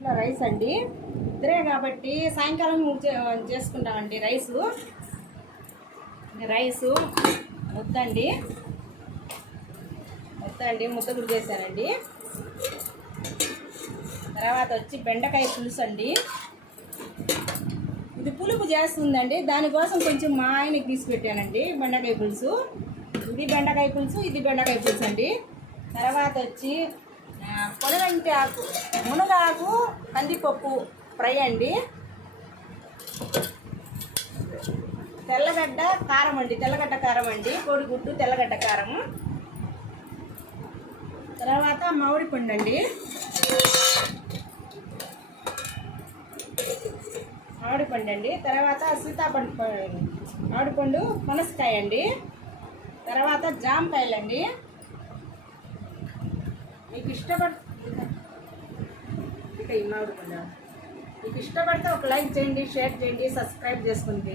ఇట్లా రైస్ అండి, ఇద్దరే కాబట్టి సాయంకాలం చేసుకుంటామండి. రైసు ముద్దండి, ముద్ద కూడా చేశానండి. తర్వాత వచ్చి బెండకాయ పులుసు అండి. ఇది పులుపు చేస్తుందండి, దానికోసం కొంచెం మా ఆయనకి తీసి పెట్టానండి బెండకాయ పులుసు. ఇది బెండకాయ పులుసు అండి. తర్వాత వచ్చి పొలగంటి ఆకు, మునగాకు, కందిపప్పు ఫ్రై అండి. తెల్లగడ్డ కారం అండి, కోడిగుడ్డు తెల్లగడ్డ కారం. తర్వాత మామిడి పండు అండి, తర్వాత మామిడిపండు పనసకాయ అండి. తర్వాత జామకాయలండి. మీకు ఇష్టపడితే ఒక లైక్ చేయండి, షేర్ చేయండి, సబ్స్క్రైబ్ చేసుకోండి.